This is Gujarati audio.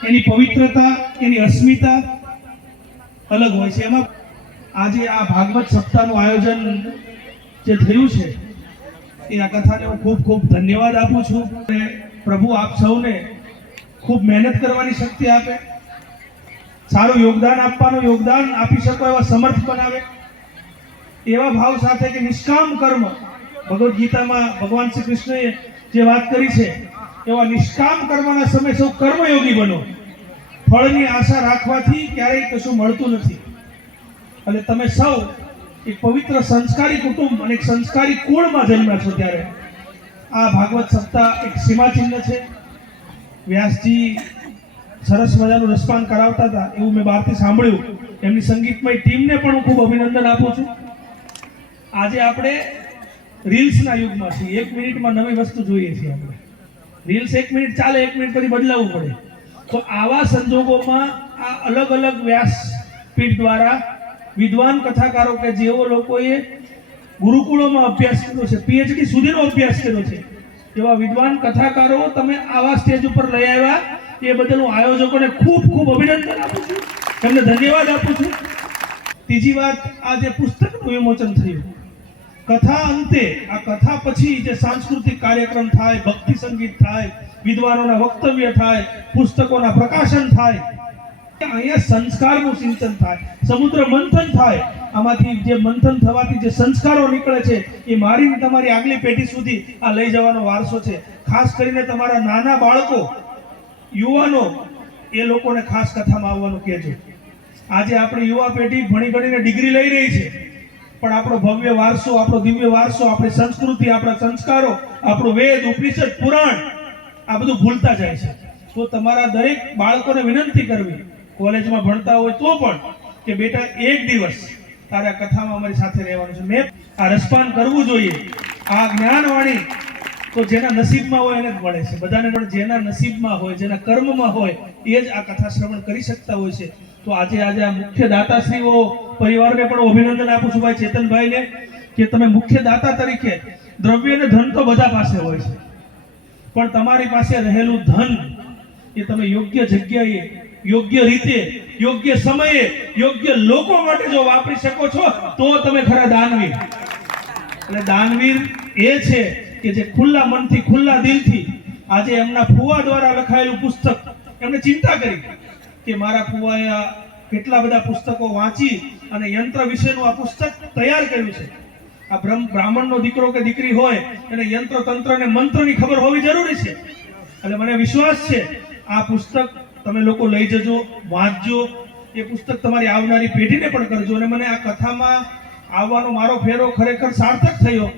પવિત્રતા, એની અસ્મિતા અલગ હોય છે. એમાં આજે આ ભાગવત સપ્તાહનું આયોજન જે થયું છે, એ આ કથાને હું ખૂબ ખૂબ ધન્યવાદ આપું છું અને પ્રભુ આપ સૌને ખૂબ મહેનત કરવાની શક્તિ આપે. સારું યોગદાન આપવાનું યોગદાન આપી શકો એવા સમર્થ બનાવે. એવા ભાવ સાથે કે નિષ્કામ કર્મ ભગવદ્ ગીતામાં ભગવાન શ્રી કૃષ્ણએ જે વાત કરી છે એવા નિષ્કામ કર્મના સમય સૌ કર્મયોગી બનો. ફળની આશા રાખવાથી ક્યારેય કશું મળતું નથી. અને તમે સૌ એક પવિત્ર સંસ્કારી કુટુંબ અને એક સંસ્કારી કુળમાં જન્મ્યા છો ત્યારે. આ ભાગવત સપ્તાહ એક સીમાચિહ્ન છે. વ્યાસજી સરસ મજાનું રસપાન કરાવતા હતા, એવું મેં બહારથી સાંભળ્યું. એમની સંગીતમય ટીમને પણ હું ખૂબ અભિનંદન આપું છું. આજે આપણે રીલ્સના યુગમાં છીએ. એક મિનિટમાં નવી વસ્તુ જોઈએ છીએ આપણે. રીલ્સ એક મિનિટ ચાલે, એક મિનિટ પછી બદલાવવું પડે. તો આવા સંજોગોમાં આ અલગ અલગ વ્યાસપીઠ દ્વારા વિદ્વાન કથાકારો કે જેઓ લોકોએ ગુરુકુળોમાં અભ્યાસ કર્યો છે પીએચડી સુધીનો અભ્યાસ કર્યો છે, એવા વિદ્વાન કથાકારો તમે આવા સ્ટેજ ઉપર લઈ આવ્યા, એ બદલ હું આયોજકોને ખૂબ ખૂબ અભિનંદન આપું છું. તમને ધન્યવાદ આપું છું. ત્રીજી વાત, આ જે પુસ્તકનું વિમોચન થયું કથા અંતે, આ કથા પછી જે સાંસ્કૃતિક કાર્યક્રમ થાય, ભક્તિ સંગીત થાય, વિદ્વાનોના વક્તવ્ય થાય, પુસ્તકોના પ્રકાશન થાય, અહીંયા સંસ્કારનું સિંચન થાય, સમુદ્ર મંથન થાય. આમાંથી જે મંથન થવાથી જે સંસ્કારો નીકળે છે, એ મારી તમારી આગલી પેઢી સુધી આ લઈ જવાનો વારસો છે. ખાસ કરીને તમારા નાના બાળકો, યુવાનો, એ લોકોને ખાસ કથામાં આવવાનું કહેજો. આજે આપણી યુવા પેઢી ભણી ભણીને ડિગ્રી લઈ રહી છે. પણ આપણો ભવ્ય વારસો, આપણો દિવ્ય વારસો, આપણી સંસ્કૃતિ, આપણા સંસ્કારો, આપણું વેદ, ઉપનિષદ, પુરાણ, આ બધું ભૂલતા જાય છે. તો તમારા દરેક બાળકોને વિનંતી કરવી, કોલેજમાં ભણતા હોય તો પણ કે બેટા, એક દિવસ તારે કથામાં અમારી સાથે રહેવાનું છે. મેં આ રસપાન કરવું જોઈએ, આ જ્ઞાનવાણી તો જેના નસીબમાં હોય એને જ મળે છે. બધાને પણ જેના નસીબમાં હોય, જેના કર્મમાં હોય, એ જ આ કથા શ્રવણ કરી શકતા હોય છે. તો આજે આજે આ મુખ્ય દાતાશ્રીઓ પરિવારને પણ અભિનંદન આપું છું ભાઈ ચેતનભાઈને, કે તમે મુખ્ય દાતા તરીકે દ્રવ્ય અને ધન તો બધા પાસે હોય છે. પણ તમારી પાસે રહેલું ધન એ તમે યોગ્ય જગ્યાએ, યોગ્ય રીતે, યોગ્ય સમયે, યોગ્ય લોકો માટે જો વાપરી શકો છો, તો તમે ખરા દાનવીર. એટલે દાનવીર એ છે કે જે ખુલ્લા મનથી, ખુલ્લા દિલથી આજે એમના ફુવા દ્વારા લખાયેલું પુસ્તક એમને ચિંતા કરી. કે મારા ફુવાએ આ કેટલા બધા પુસ્તકો વાંચી અને યંત્ર વિશેનું આ પુસ્તક તૈયાર કર્યું છે. આ બ્રહ્મ, બ્રાહ્મણનો દીકરો કે દીકરી હોય, એને યંત્ર, તંત્ર અને મંત્રની ખબર હોવી જરૂરી છે. એટલે મને વિશ્વાસ છે, આ પુસ્તક તમે લોકો લઈ જજો, વાંચજો. એ પુસ્તક તમારી આવનારી પેઢીને પણ કરજો. અને મને આ કથામાં આવવાનો મારો ફેરો ખરેખર સાર્થક થયો.